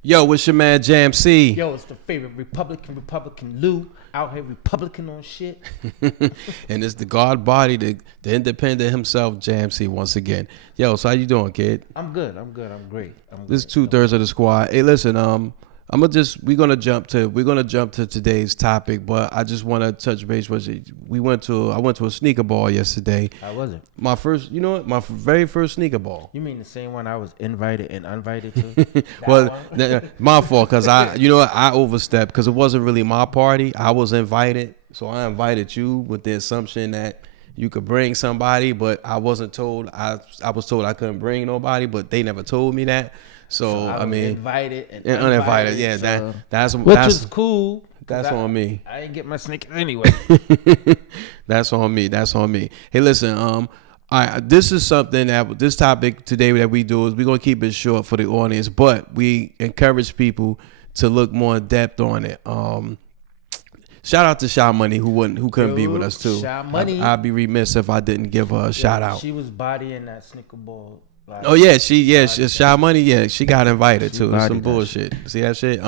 Yo, what's your man Jam C? Yo, it's the favorite Republican Lou out here Republican on shit. And it's the God body, the independent himself, Jam C once again. Yo, so how you doing, kid? I'm good. I'm great. This is 2/3 of the squad. Hey, listen, we're gonna jump to today's topic, but I just want to touch base with you. I went to a sneaker ball yesterday. How was it? My very first sneaker ball. You mean the same one I was invited and uninvited to? Well, my fault, because I overstepped because it wasn't really my party. I was invited, so I invited you with the assumption that you could bring somebody, but I wasn't told. I was told I couldn't bring nobody, but they never told me that. So I mean, invited and uninvited. Yeah, so, that's is cool. That's on me. I didn't get my sneakers anyway. That's on me. Hey, listen. All right, this topic today that we do is we're gonna keep it short for the audience, but we encourage people to look more in depth on it. Shout out to Sha Money who couldn't be with us too. Sha Money. I'd be remiss if I didn't give her a shout out. She was bodying that sneaker ball. Oh yeah, Sha Money, yeah, she got invited too. Some bullshit. See that shit?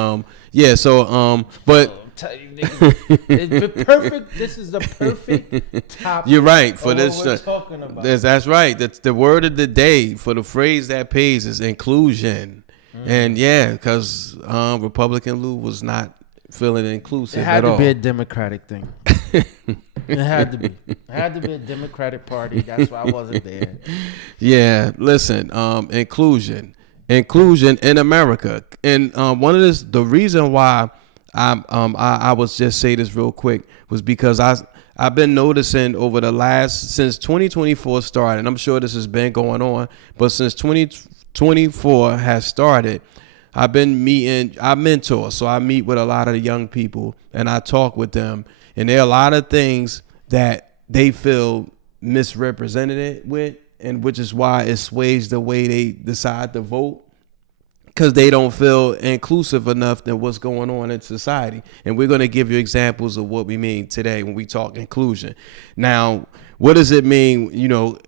Yeah. So but. It's perfect. This is the perfect topic. You're right for this. What we're talking about. That's right. That's the word of the day for the phrase that pays is inclusion. And yeah, because Republican Lou was not feeling inclusive at all. It had to be a Democratic thing. It had to be. It had to be a Democratic Party. That's why I wasn't there. Yeah, listen. Inclusion in America, and the reason why I was just say this real quick was because I've been noticing over since 2024 started, and I'm sure this has been going on, but since 2024 has started, I mentor, so I meet with a lot of the young people and I talk with them, and there are a lot of things that they feel misrepresented it with, and which is why it sways the way they decide to vote. Because they don't feel inclusive enough than what's going on in society. And we're going to give you examples of what we mean today when we talk inclusion. Now, what does it mean?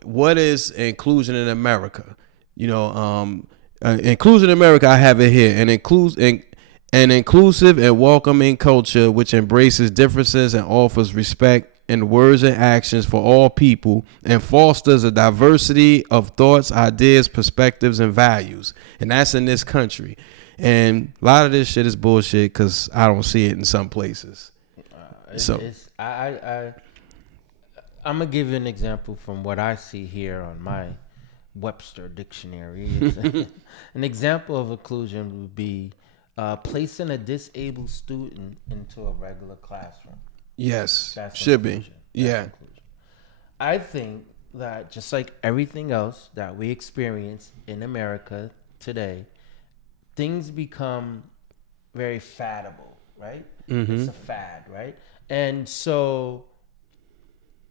What is inclusion in America? Inclusion in America, I have it here. An inclusive and welcoming culture which embraces differences and offers respect in words and actions for all people and fosters a diversity of thoughts, ideas, perspectives, and values. And that's in this country. And a lot of this shit is bullshit because I don't see it in some places. I'm going to give you an example from what I see here on my Webster dictionary. An example of inclusion would be placing a disabled student into a regular classroom. Yes, that's should inclusion. be. Yeah. Inclusion. I think that just like everything else that we experience in America today, things become very faddable, right? Mm-hmm. It's a fad, right? And so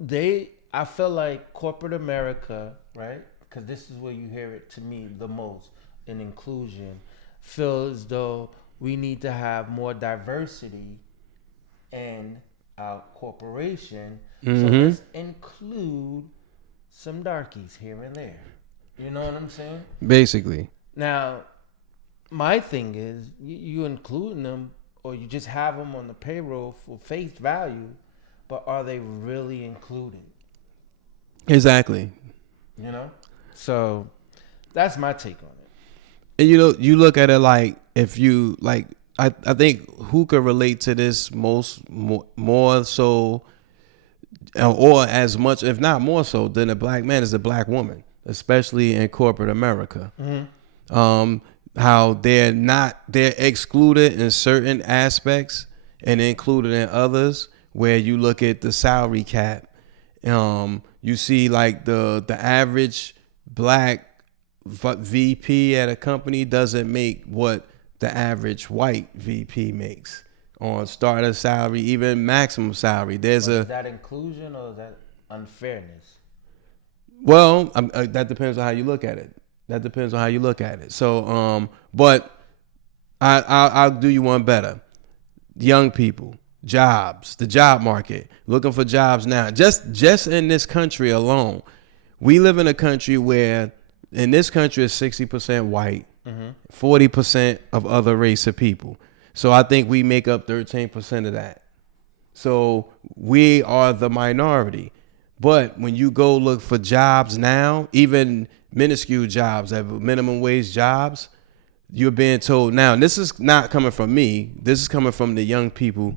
I feel like corporate America, right? Because this is where you hear it to me the most in inclusion, feel as though we need to have more diversity and our corporation, so let's include some darkies here and there. You know what I'm saying? Basically. Now, my thing is, you including them, or you just have them on the payroll for face value, but are they really including? Exactly. So that's my take on it. And you look at it like if you like. I think who could relate to this more so, or as much, if not more so, than a black man is a black woman, especially in corporate America. Mm-hmm. How they're excluded in certain aspects and included in others. Where you look at the salary cap, you see like the average black VP at a company doesn't make what the average white VP makes on starter salary, even maximum salary. Is that inclusion or is that unfairness? Well, that depends on how you look at it. So, but I'll do you one better. Young people, jobs, the job market, looking for jobs now. Just in this country alone, we live in a country where, in this country, is 60% white. 40% of other race of people. So I think we make up 13% of that. So we are the minority. But when you go look for jobs now, even minuscule jobs, minimum wage jobs, you're being told now, and this is not coming from me, this is coming from the young people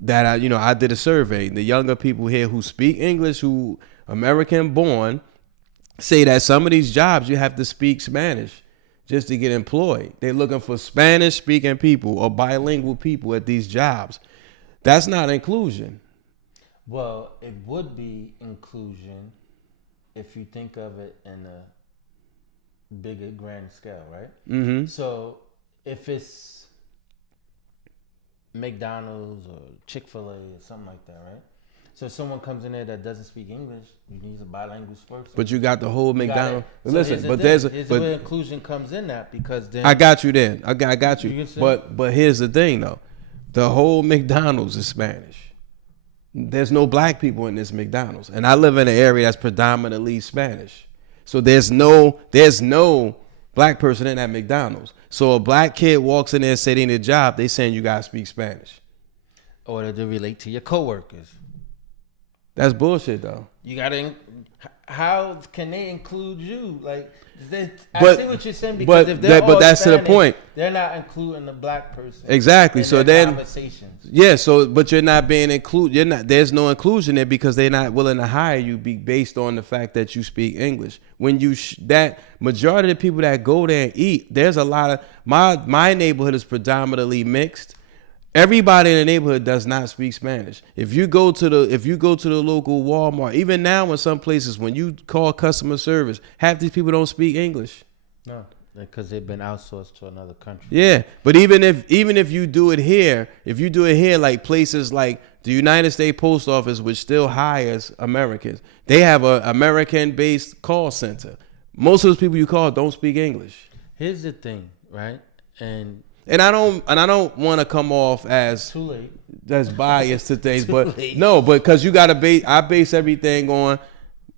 that I did a survey. The younger people here who speak English, who American born, say that some of these jobs you have to speak Spanish just to get employed. They're looking for Spanish speaking people or bilingual people at these jobs. That's not inclusion. Well, it would be inclusion if you think of it in a bigger, grand scale, right? Mm-hmm. So if it's McDonald's or Chick-fil-A or something like that, right? So if someone comes in there that doesn't speak English, you need a bilingual person. But you got the whole McDonald's. So listen, but here's where inclusion comes in that, because then I got you then. I got you. You can But here's the thing though, the whole McDonald's is Spanish. There's no black people in this McDonald's, and I live in an area that's predominantly Spanish. So there's no black person in that McDonald's. So a black kid walks in there and say they need a job, they saying you gotta speak Spanish. Or to relate to your coworkers. That's bullshit though. You gotta. How can they include you? Like, I But- see what you're saying, because if they're but all that's to the Spanish, point. they're not including the black person. Exactly. In So their then, conversations. yeah. So, but you're not being included. You're not. There's no inclusion there because they're not willing to hire you based on the fact that you speak English. When you that majority of the people that go there and eat, there's a lot of my neighborhood is predominantly mixed. Everybody in the neighborhood does not speak Spanish. If you go to the local Walmart, even now in some places, when you call customer service, half these people don't speak English. No, because they've been outsourced to another country. Yeah, but even if you do it here, like places like the United States Post Office, which still hires Americans, they have a American-based call center. Most of those people you call don't speak English. Here's the thing, right? And I don't want to come off as too late. That's biased to things, Too but late. no, because you got to I base everything on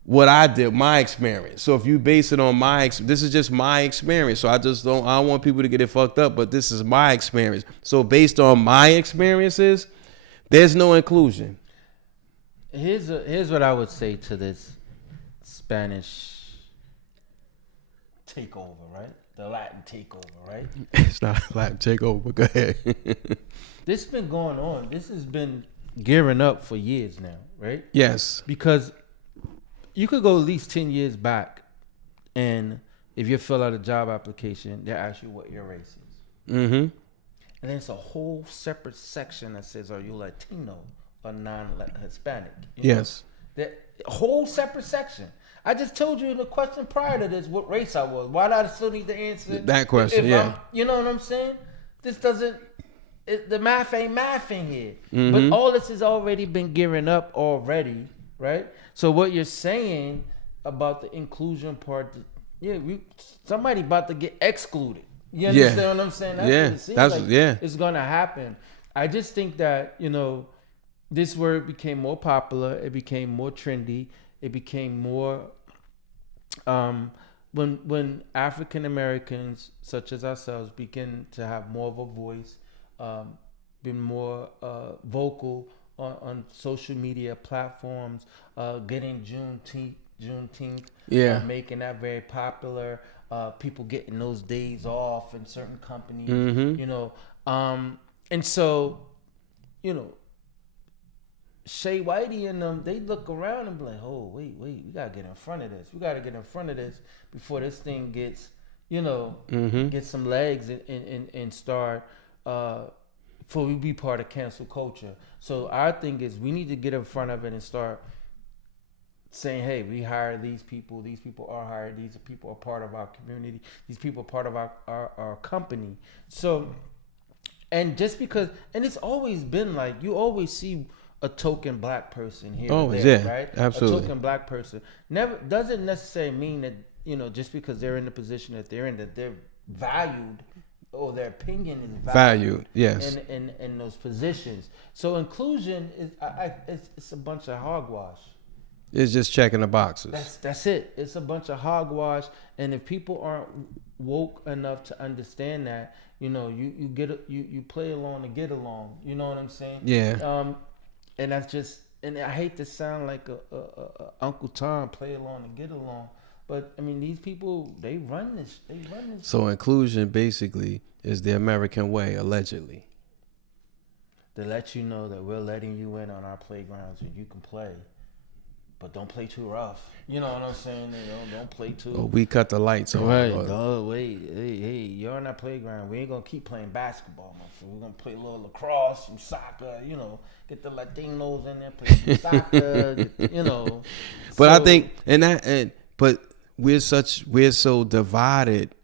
what I did, my experience. So if you base it on this is just my experience. So I don't want people to get it fucked up, but this is my experience. So based on my experiences, there's no inclusion. Here's what I would say to this Spanish takeover, right? The Latin takeover, right? It's not Latin takeover, but go ahead. This has been going on. This has been gearing up for years now, right? Yes. Because you could go at least 10 years back, and if you fill out a job application, they ask you what your race is. Mm-hmm. And then it's a whole separate section that says, are you Latino or non-Hispanic? Yes. That whole separate section. I just told you in the question prior to this what race I was. Why do I still need to answer that question? You know what I'm saying? This doesn't. The math ain't mathing here. Mm-hmm. But all this has already been gearing up already, right? So what you're saying about the inclusion part, somebody about to get excluded. You understand what I'm saying? That's what it seems like it's gonna happen. I just think that this word became more popular. It became more trendy. It became more when African Americans such as ourselves begin to have more of a voice, been more vocal on social media platforms, getting Juneteenth, making that very popular. People getting those days off in certain companies, and so, Shay Whitey and them, they look around and be like, oh, wait, we gotta get in front of this. We gotta get in front of this before this thing gets, get some legs and start, before we be part of cancel culture. So our thing is we need to get in front of it and start saying, hey, we hired these people are hired, these people are part of our community, these people are part of our company. So, and just because, and it's always been like, you always see a token black person here, right? Absolutely. A token black person never doesn't necessarily mean that just because they're in the position that they're in, that they're valued or their opinion is valued. Yes. In those positions. So inclusion is it's a bunch of hogwash. It's just checking the boxes. That's it. It's a bunch of hogwash, and if people aren't woke enough to understand that, you play along to get along. You know what I'm saying? Yeah. And that's just, and I hate to sound like a Uncle Tom, play along to get along, but I mean these people, they run this. So inclusion basically is the American way, allegedly. To let you know that we're letting you in on our playgrounds and you can play, but don't play too rough. You know what I'm saying? Don't play too. Or we cut the lights on. Right. No, wait. Hey, you're on that playground. We ain't gonna keep playing basketball, my friend. We're gonna play a little lacrosse, some soccer. Get the Latinos in there, play some soccer. But I think, but we're so divided,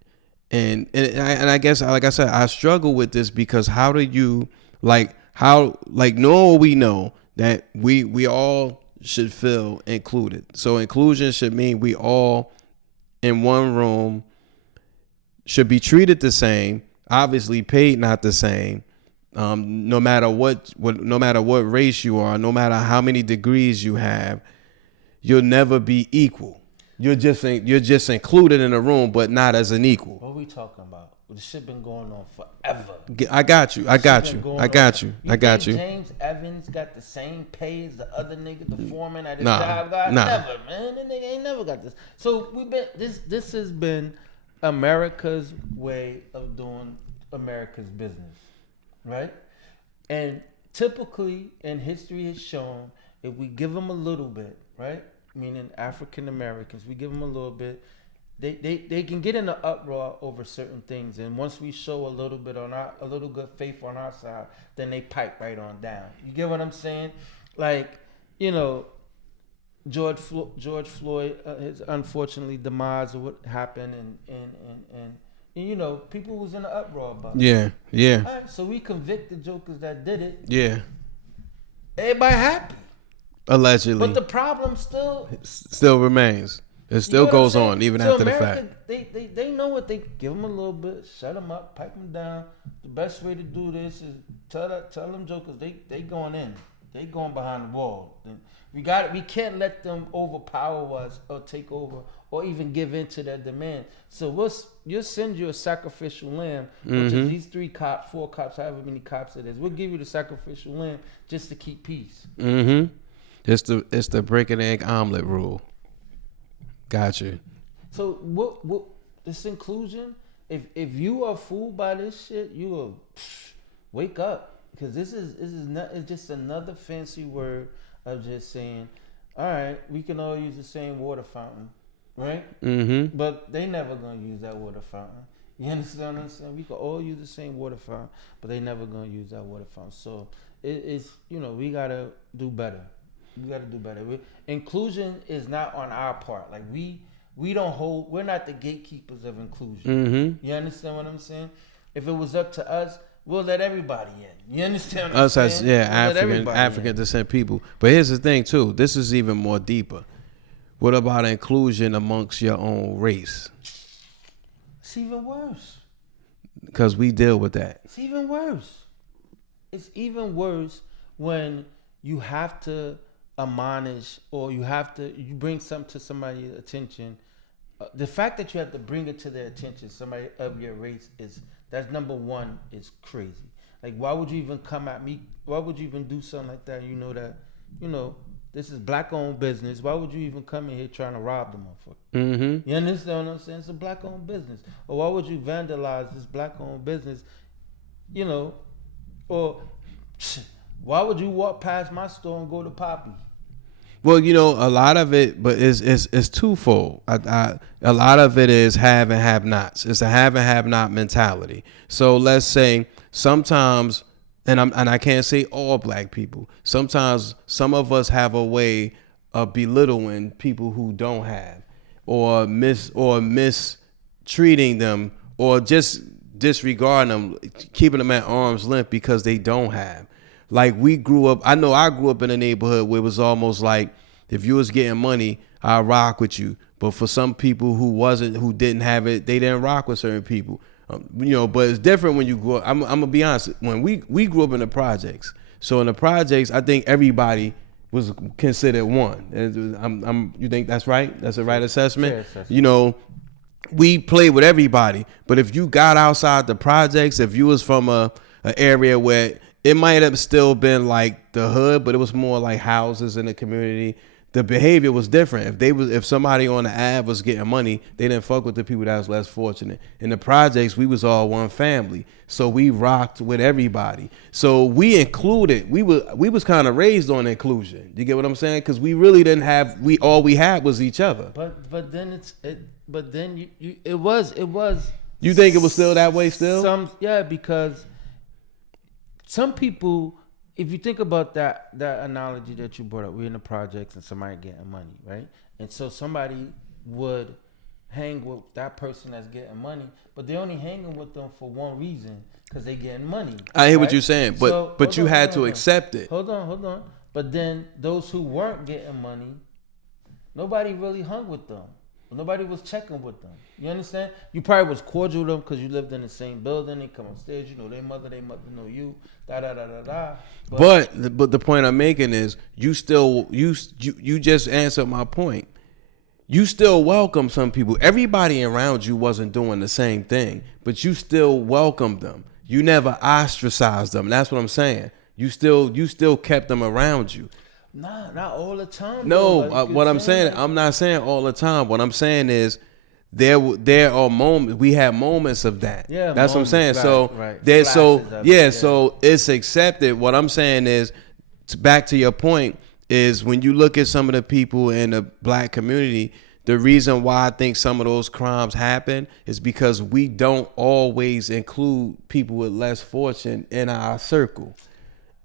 and I guess, like I said, I struggle with this because how do you know what we know that we all should feel included. So inclusion should mean we all in one room should be treated the same, obviously paid not the same, no matter what race you are, no matter how many degrees you have, you'll never be equal. You're just included in a room, but not as an equal. What are we talking about? This shit been going on forever. I got you. James Evans got the same pay as the other nigga, the foreman at his job guy. Never, man. That nigga ain't never got this. So this has been America's way of doing America's business, right? And typically, in history has shown, if we give them a little bit, right? Meaning African Americans, we give them a little bit. They can get in an uproar over certain things, and once we show a little good faith on our side, then they pipe right on down. You get what I'm saying? George Floyd, his unfortunately demise, or what happened, and people was in an uproar about it. Yeah. All right, so we convicted jokers that did it. Yeah. Everybody happy. Allegedly. But the problem still remains. It still goes on even after America, the fact. They know what they give them a little bit, shut them up, pipe them down. The best way to do this is tell them jokers they going in, they going behind the wall. We can't let them overpower us or take over or even give in to their demand. So you'll send you a sacrificial lamb, which is these 4 cops, however many cops it is. We'll give you the sacrificial lamb just to keep peace. Mm-hmm. It's the break an egg omelet rule. Gotcha. So what this inclusion? If you are fooled by this shit, you will wake up, because this is not. It's just another fancy word of just saying, all right, we can all use the same water fountain, right? Mm-hmm. But they never gonna use that water fountain. You understand what I'm saying? We can all use the same water fountain, but they never gonna use that water fountain. So it's we gotta do better. We got to do better. Inclusion is not on our part. Like we're not the gatekeepers of inclusion. Mm-hmm. You understand what I'm saying? If it was up to us, we'll let everybody in. You understand what I'm saying? Us as African descent people. But here's the thing too. This is even more deeper. What about inclusion amongst your own race? It's even worse. Because we deal with that. It's even worse. It's even worse when you have to admonish, or you bring something to somebody's attention. The fact that you have to bring it to their attention, somebody of your race, that's number one, is crazy. Like, why would you even come at me? Why would you even do something like that? This is black-owned business. Why would you even come in here trying to rob the motherfucker? Mm-hmm. You understand what I'm saying? It's a black-owned business. Or why would you vandalize this black-owned business? Or why would you walk past my store and go to Poppy? Well, a lot of it, but it's twofold. A lot of it is have and have nots. It's a have and have not mentality. So let's say sometimes, and I can't say all black people. Sometimes some of us have a way of belittling people who don't have, or mistreating them, or just disregarding them, keeping them at arm's length because they don't have. Like I grew up in a neighborhood where it was almost like if you was getting money, I rock with you. But for some people who didn't have it, they didn't rock with certain people. But it's different when you grow up. I'm gonna be honest. When we grew up in the projects, so in the projects, I think everybody was considered one. You think that's right? That's the right assessment? Fair assessment. You know, we played with everybody, but if you got outside the projects, if you was from an area where it might have still been like the hood, but it was more like houses in the community, the behavior was different. If somebody on the Ave was getting money, they didn't fuck with the people that was less fortunate. In the projects, we was all one family, so we rocked with everybody. So we included. We was kind of raised on inclusion. You get what I'm saying? Because we really didn't have. All we had was each other. But then it was. You think it was still that way still? Because some people, if you think about that analogy that you brought up, we're in the projects and somebody getting money, right? And so somebody would hang with that person that's getting money, but they're only hanging with them for one reason, because they getting money. I hear right? what you're saying, but you had to accept it. Hold on. But then those who weren't getting money, nobody really hung with them. Nobody was checking with them. You understand? You probably was cordial with them because you lived in the same building. They come upstairs. You know their mother know you. But the point I'm making is you just answered my point. You still welcome some people. Everybody around you wasn't doing the same thing, but you still welcomed them. You never ostracized them. That's what I'm saying. You still kept them around you. Nah, not all the time. No, what I'm saying, I'm not saying all the time. What I'm saying is there are moments. We have moments of that. Yeah, that's moments, what I'm saying. right, So right. there's Flashes so it's accepted. What I'm saying is, back to your point, is when you look at some of the people in the black community, the reason why I think some of those crimes happen is because we don't always include people with less fortune in our circle.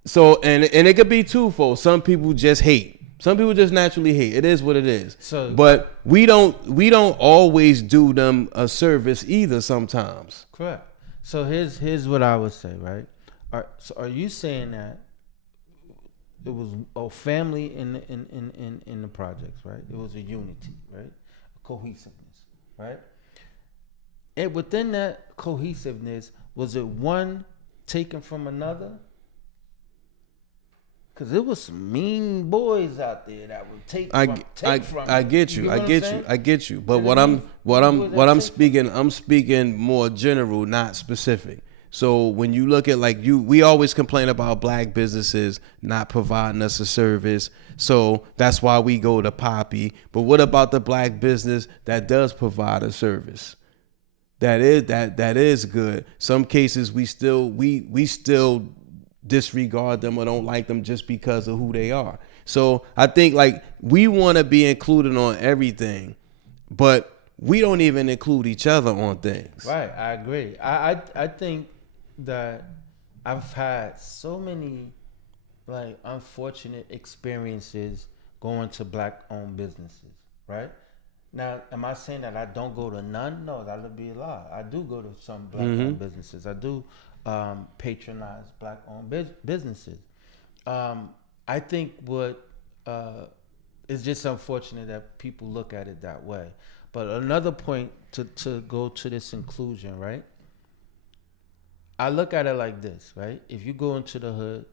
So and it could be twofold. Some people just hate. Some people just naturally hate. It is what it is. But we don't always do them a service either. Sometimes. Correct. So here's what I would say. Right. Are you saying that it was a family in the projects? Right. It was a unity. Right. A cohesiveness. Right. And within that cohesiveness, was it one taken from another? Cause there was some mean boys out there that would take from. I get you. But I'm speaking more general, not specific. So when you look at we always complain about black businesses not providing us a service. So that's why we go to Poppy. But what about the black business that does provide a service? That is good. Some cases we still disregard them or don't like them just because of who they are. So I think we want to be included on everything, but we don't even include each other on things. Right, I agree. I think that I've had so many unfortunate experiences going to black owned businesses, right? Now, am I saying that I don't go to none? No, that would be a lie. I do go to some black owned businesses. I do patronize black-owned businesses. I think what it's just unfortunate that people look at it that way. But another point to go to this inclusion, right? I look at it like this, right? If you go into the hood,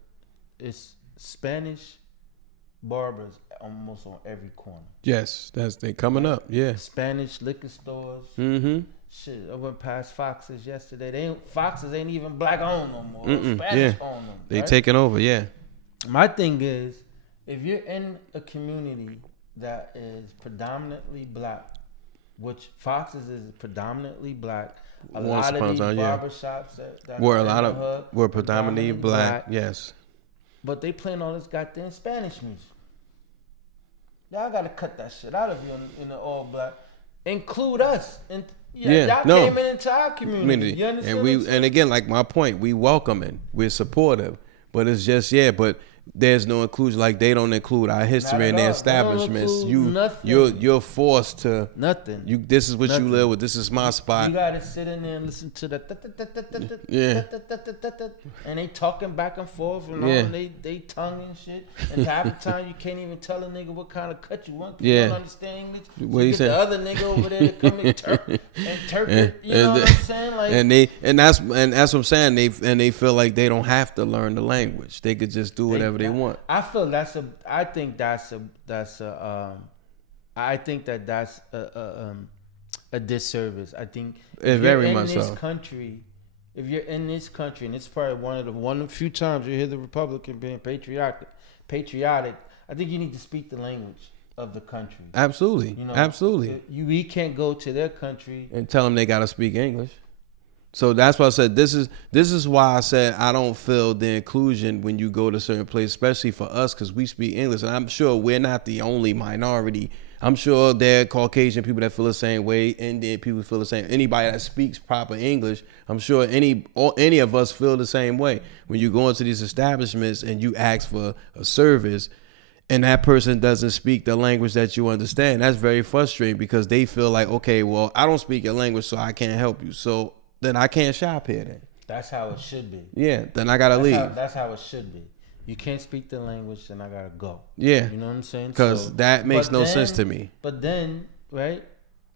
it's Spanish barbers almost on every corner. Yes, they coming up. Yeah, Spanish liquor stores. Shit, I went past Fox's yesterday. Fox's ain't even black owned no more. Spanish own them. They right? taking over. Yeah. My thing is, if you're in a community that is predominantly black, which Fox's is predominantly black, a lot of these barbershops that were predominantly black. Yes. But they playing all this goddamn Spanish music. Y'all gotta cut that shit out of you in the all black. Include us. Y'all came into our community. You understand? And again, like my point, we welcoming, we're supportive, but it's just but there's no inclusion. Like they don't include our history in their establishments. You're forced to nothing. This is what you live with. This is my spot. You gotta sit in there and listen to the and they talking back and forth and all they tongue and shit. And half the time you can't even tell a nigga what kind of cut you want. You don't understand English. So you get the other nigga over there to come interpret. You know what I'm saying? And that's what I'm saying. They feel like they don't have to learn the language. They could just do whatever whatever they want. I feel that's a. I think that's a. I think that's a disservice. I think if very you're much in this so. country, if you're in this country, and it's probably one of the few times you hear the Republican being patriotic. I think you need to speak the language of the country. Absolutely, You know, absolutely. we can't go to their country. And tell them they got to speak English. So that's why I said this is why I said I don't feel the inclusion when you go to certain places, especially for us, because we speak English, and I'm sure we're not the only minority. I'm sure there are Caucasian people that feel the same way, Indian people feel the same. Anybody that speaks proper English, I'm sure any of us feel the same way. When you go into these establishments and you ask for a service, and that person doesn't speak the language that you understand, that's very frustrating because they feel like, okay, well, I don't speak your language, so I can't help you. So then I can't shop here then. That's how it should be. Yeah, then I gotta leave. That's how it should be. You can't speak the language, then I gotta go. Yeah, You know what I'm saying? because that makes no sense to me. But then, right?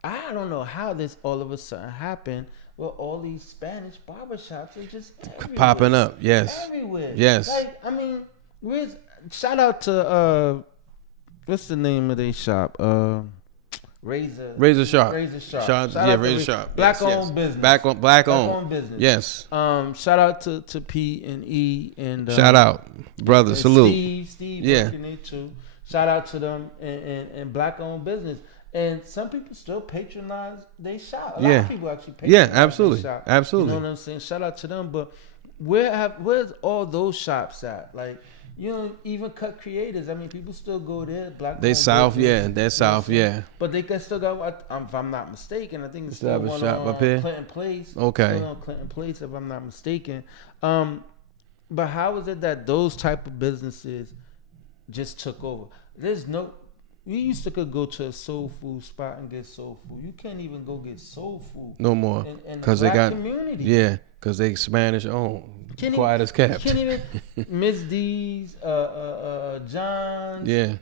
I don't know how this all of a sudden happened where all these Spanish barbershops are just everywhere. Popping up, yes. Everywhere. Yes. Like, I mean, shout out to what's the name of their shop? Razor Sharp. Razor Sharp. Shout Shout yeah, out to Razor Sharp. Black Yes, owned yes. business. Black owned business. Yes. Shout out to P and E and Shout out, brother. and Salute. Steve Yeah. working it too. Shout out to them and black owned business. And some people still patronize they shop. A lot Yeah. of people actually patronize Yeah, they absolutely. shop. Absolutely. You know what I'm saying? Shout out to them. But where's all those shops at? Like, you know, even Cut Creators. I mean, people still go there. Black. They owned south, business. yeah. They're south, yeah. But they can still go. If I'm not mistaken, I think it's Still still have a one shop on up here? Clinton Place. Okay. Still on Clinton Place, if I'm not mistaken. But how is it that those type of businesses just took over? We used to could go to a soul food spot and get soul food. You can't even go get soul food No more. in the Because they black got, community. yeah, because they Spanish owned. Can't Quiet as kept. Can't even Miss D's, John's. Yeah.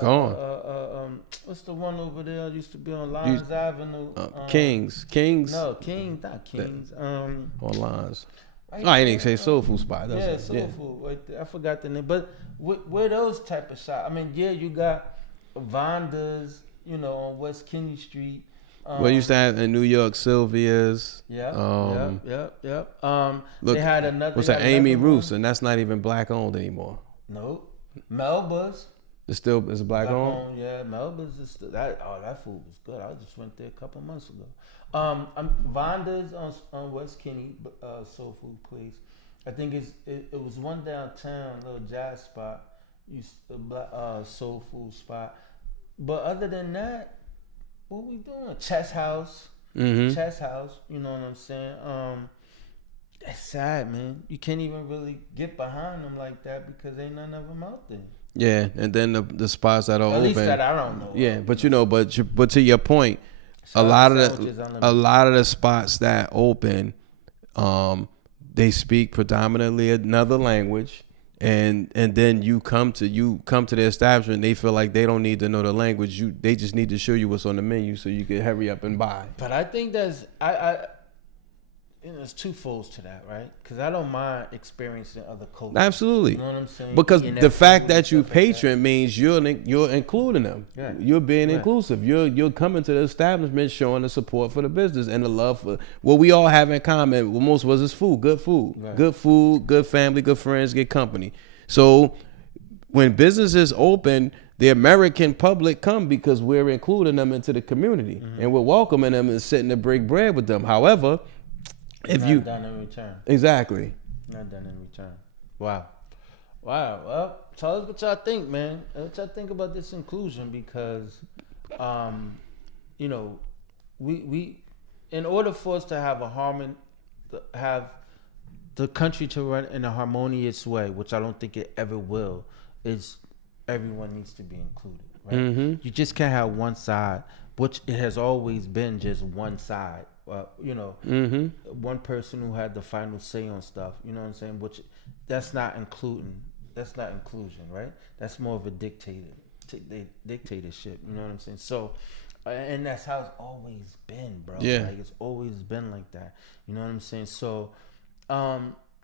Gone. What's the one over there? Used to be on Lyons Avenue. Kings. No, Kings, not Kings. On lines. Right Oh, I there. didn't say soul food spot. Yeah, That's soul food. Right there. I forgot the name, but where those type of shops? I mean, yeah, you got Vonda's, you know, on West Kinney Street. Well, used to have in New York, Sylvia's. Yep. Look, They had another. What's they that? had Amy another one. Roos, and that's not even black owned anymore. Nope. Melba's. It's still is black owned. Yeah, Melba's is still, that food was good. I just went there a couple months ago. Vonda's on West Kinney, soul food place. I think it was one downtown, little jazz spot, soul food spot. But other than that, what we doing? Chess House. Mm-hmm. Chess House. You know what I'm saying? That's sad, man. You can't even really get behind them like that because ain't none of them out there. Yeah, and then the spots that are At open. least that I don't know. Yeah, but you know, but to your point, a lot of the spots that open, they speak predominantly another language, and then you come to the establishment, they feel like they don't need to know the language. They just need to show you what's on the menu so you can hurry up and buy. But I think there's there's two folds to that, right? Because I don't mind experiencing other cultures. Absolutely. You know what I'm saying? Because In the fact food that and you stuff like that. patron means you're including them. Yeah. You're being Yeah. inclusive. You're coming to the establishment showing the support for the business and the love for what we all have in common. What most of us is food, good food, Right. good food, good family, good friends, good company. So when businesses open, the American public come because we're including them into the community and we're welcoming them and sitting to break bread with them. However, if Not you done in return. exactly. Not done in return. Wow. Well, tell us what y'all think, man. What y'all think about this inclusion? Because, you know, we in order for us to have have the country to run in a harmonious way, which I don't think it ever will, is everyone needs to be included. Right? Mm-hmm. You just can't have one side, which it has always been just one side. You know, one person who had the final say on stuff. You know what I'm saying? Which that's not including. That's not inclusion, right? That's more of a dictatorship. You know what I'm saying? So, and that's how it's always been, bro. Yeah. Like it's always been like that. You know what I'm saying? So,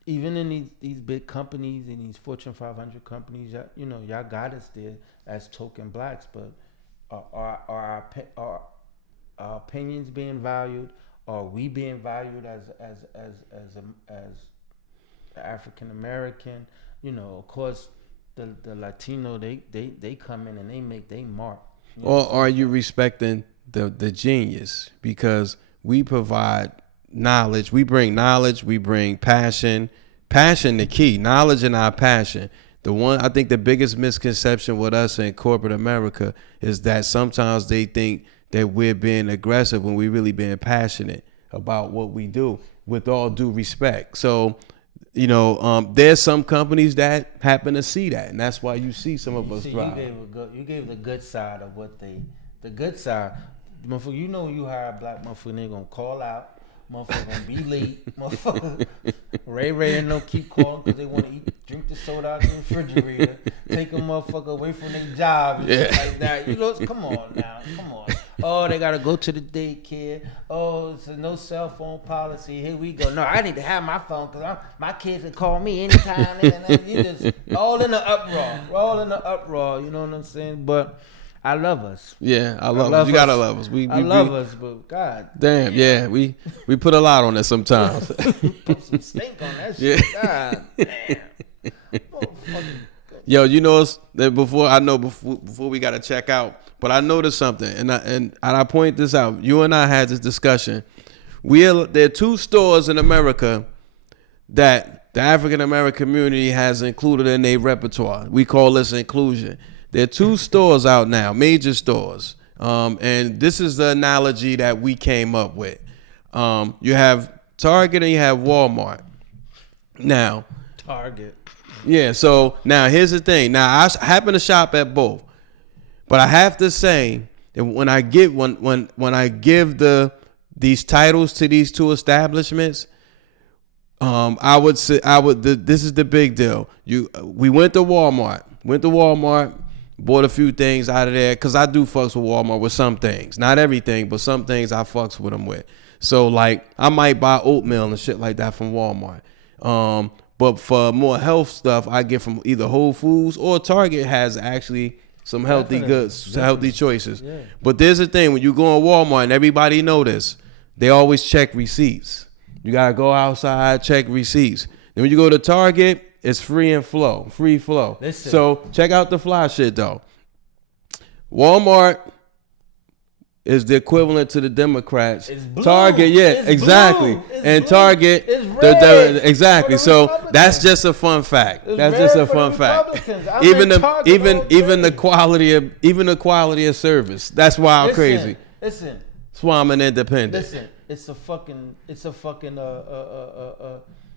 even in these big companies and these Fortune 500 companies, y'all got us there as token blacks, but are our opinions being valued? Are we being valued as African American? Of course, the Latino they come in and they make they mark. Or are you respecting the genius? Because we provide knowledge, we bring passion. Passion the key. Knowledge and our passion. I think the biggest misconception with us in corporate America is that sometimes they think that we're being aggressive when we really being passionate about what we do, with all due respect. So, there's some companies that happen to see that, and that's why you see some of us thrive. You gave the good side of the good side. Motherfucker, you hire a black motherfucker, they gonna call out. Motherfucker gonna be late. Motherfucker, Ray and them keep calling because they want to drink the soda out of the refrigerator. Take a motherfucker away from their job and shit like that. Come on now, come on. Oh, they gotta go to the daycare. Oh, it's a no cell phone policy. Here we go. No, I need to have my phone because my kids can call me anytime. You just all in the uproar. You know what I'm saying? But I love us. Yeah, I love us. You gotta love us. I love us, but God damn, yeah, we put a lot on it sometimes. Put some stink on that shit. God damn. Yo, that before we gotta check out, but I noticed something, and I point this out. You and I had this discussion. There are 2 stores in America that the African American community has included in their repertoire. We call this inclusion. There are 2 stores out now, major stores. And this is the analogy that we came up with. You have Target and you have Walmart. Now, Target. Yeah, so now here's the thing. Now I happen to shop at both. But I have to say that when I give these titles to these 2 establishments, this is the big deal. We went to Walmart, bought a few things out of there because I do fucks with Walmart with some things, not everything, but some things I fucks with them with. So like I might buy oatmeal and shit like that from Walmart. But for more health stuff, I get from either Whole Foods or Target has actually some healthy goods, healthy choices. Yeah. But there's a thing when you go on Walmart, and everybody know this, they always check receipts. You gotta go outside, check receipts. Then when you go to Target, it's free flow. Listen. So check out the fly shit though. Walmart is the equivalent to the Democrats. It's blue. Target, yeah, it's exactly. Blue. It's and blue. It's red. Exactly. So that's just a fun fact. That's just a fun fact. Even the quality of service. That's why I'm crazy. Listen. That's why I'm an independent. Listen, it's a fucking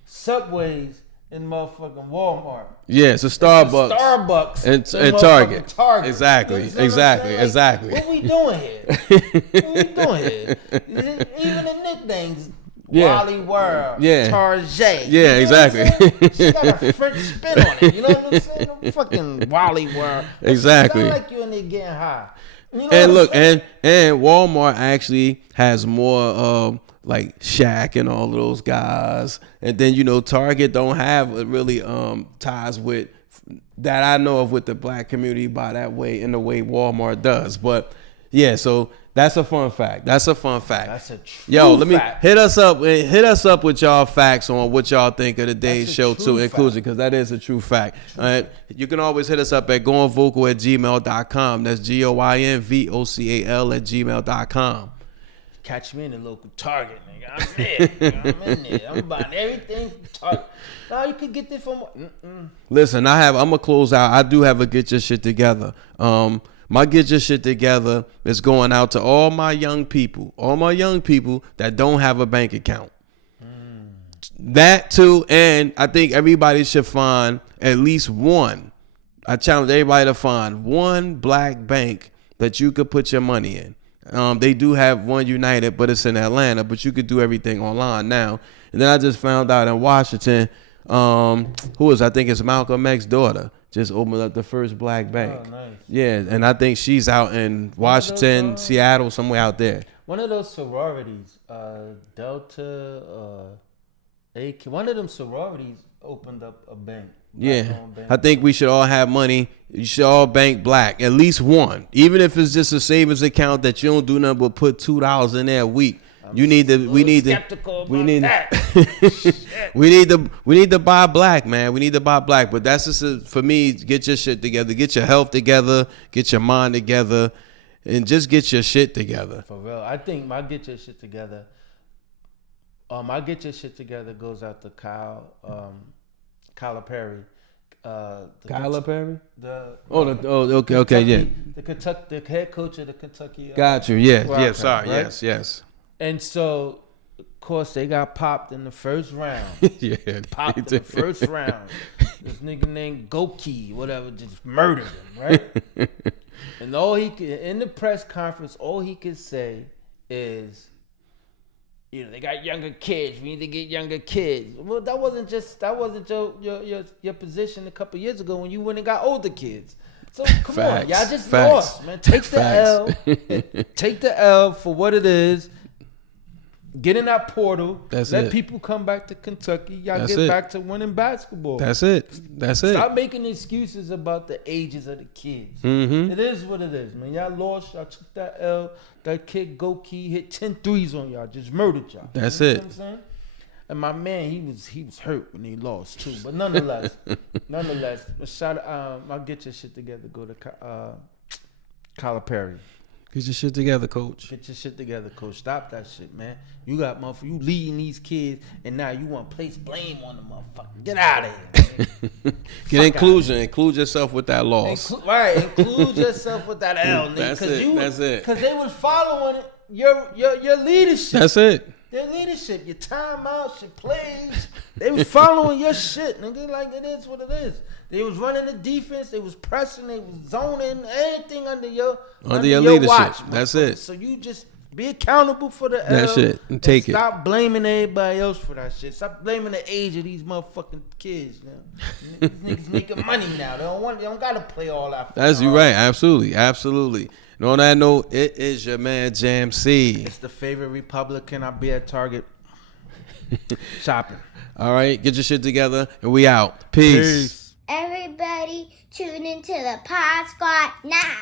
Subways in motherfucking Walmart. Yeah, it's a Starbucks. And Target. Exactly. You know exactly. What we doing here? Even the nicknames. Yeah. Wally World. Yeah. Target. Yeah, exactly. She got a French spin on it. You know what I'm saying? Fucking Wally World. Exactly. It's not like you in there getting high. You know and look, and Walmart actually has more like Shaq and all of those guys. And then, Target don't have really ties with that I know of with the black community by that way in the way Walmart does. But yeah, so that's a fun fact. That's a true fact. Hit us up with y'all facts on what y'all think of today's show too, inclusion, because that is a true fact. All right. You can always hit us up at goingvocal@gmail.com. That's GOINVOCAL@gmail.com. Catch me in the local Target, nigga. I'm there. I'm in there. I'm buying everything from Target. Now you could get this from. Listen, I'm gonna close out. I do have a get your shit together. My get your shit together is going out to all my young people that don't have a bank account. That too, and I think everybody should find at least one. I challenge everybody to find one black bank that you could put your money in. They do have one United, but it's in Atlanta, but you could do everything online now. And then I just found out in Washington, I think it's Malcolm X's daughter, just opened up the first black bank. Oh, nice. Yeah, and I think she's out in Washington, Seattle, somewhere out there. One of those sororities, Delta, one of them sororities opened up a bank. Yeah, Black-owned bank. I think we should all have money. You should all bank black, at least one, even if it's just a savings account that you don't do nothing but put $2 in there a week. You need to. We need to. skeptical We about need. that. we need to. We need to buy black, man. We need to buy black. But that's just for me. Get your shit together. Get your health together. Get your mind together, and just get your shit together. For real, I think my get your shit together. My get your shit together goes out to Kyler Perry. Kyler Perry. Kentucky, yeah. The head coach of the Kentucky. Got you. Yeah. Wildcats, Sorry. right? Yes. And so, of course, they got popped in the first round. Yeah. Popped in the first round. This nigga named Goki, whatever, just murdered him, right? And all he could, in the press conference, all he could say is, they got younger kids. We need to get younger kids. Well, that wasn't your position a couple years ago when you went and got older kids. So come on, y'all just lost, man. Take the L. Take the L for what it is. Get in that portal. Let people come back to Kentucky. Y'all get back to winning basketball. That's it. Stop making excuses about the ages of the kids. Mm-hmm. It is what it is, man. Y'all lost. Y'all took that L. That kid Goki hit 10 threes on y'all. Just murdered y'all. That's you know it. What I'm saying? And my man, he was hurt when he lost too. But nonetheless, shout out. I'll get your shit together. Go to Kyler Perry. Get your shit together, coach. Get your shit together, coach. Stop that shit, man. You got motherfucker. You leading these kids, and now you want to place blame on the motherfucker. Get out of here, man. Get inclusion. Include yourself with that loss. Include yourself with that L, nigga. That's it. Because they was following your leadership. That's it. Their leadership, your timeouts, your plays. They was following your shit, nigga. Like, it is what it is. They was running the defense. They was pressing. They was zoning. Anything under your leadership. watch. That's it. So you just be accountable for the that L shit and take it. Stop blaming everybody else for that shit. Stop blaming the age of these motherfucking kids. Now. These niggas making money now. They don't gotta play all that. That's you right. Absolutely. And on that note, it is your man Jam C. It's the favorite Republican. I'll be at Target shopping. All right, get your shit together, and we out. Peace. Everybody tune into the Pod Squad now.